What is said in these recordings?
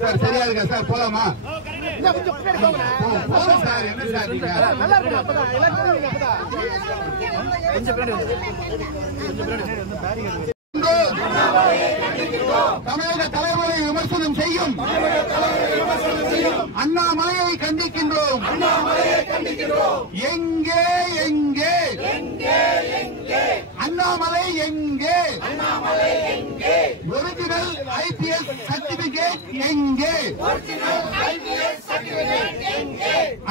Sir சரியா இருக்கா sir? போலாமா? போதும் சார். என்ன சார் நீங்க தமிழக தலைவரை விமர்சனம் செய்யும் அண்ணாமலையை கண்டிக்கின்றோம். எங்கே எங்கே அண்ணாமலை எங்கே? ஒரிஜினல் ஐபிஎஸ் சர்டிபிகேட் எங்கே?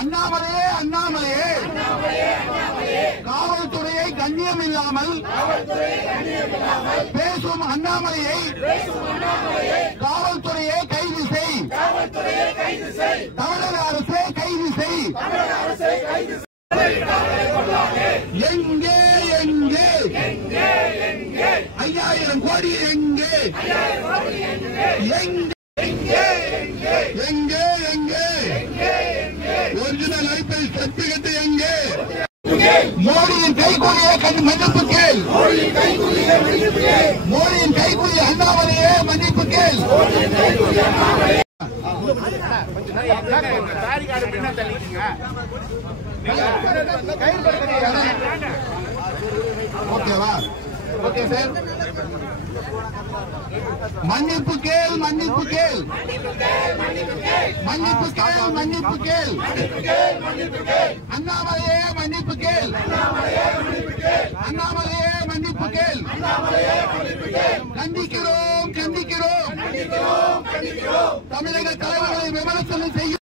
அண்ணாமலையே அண்ணாமலையே காவல்துறையை கண்ணியம் இல்லாமல் பேசும் அண்ணாமலையை காவல்துறையை கைது செய். தமிழக அரசை கைது செய். எங்கே எங்கே 5000 கோடி எங்கே? எங்கே எங்கே ஒரிஜினல் ஐபிஎஸ் சர்டிபிகேட் எங்கே? மோடியின் கைகூலியே மன்னிப்பு கேள். மோடியின் கைகூலி அண்ணாமலையே மன்னிப்பு கேள். ஓகேவா? Okay sir. மன்னிப்பு கேள் மன்னிப்பு கேள் மன்னிப்பு கேள் மன்னிப்பு கேள் அண்ணாமலையே மன்னிப்பு கேள். அண்ணாமலையே மன்னிப்பு கேள். கண்டிக்கிறோம் கண்டிக்கிறோம் தமிழக தலைவர்களை விமர்சனம் செய்யும்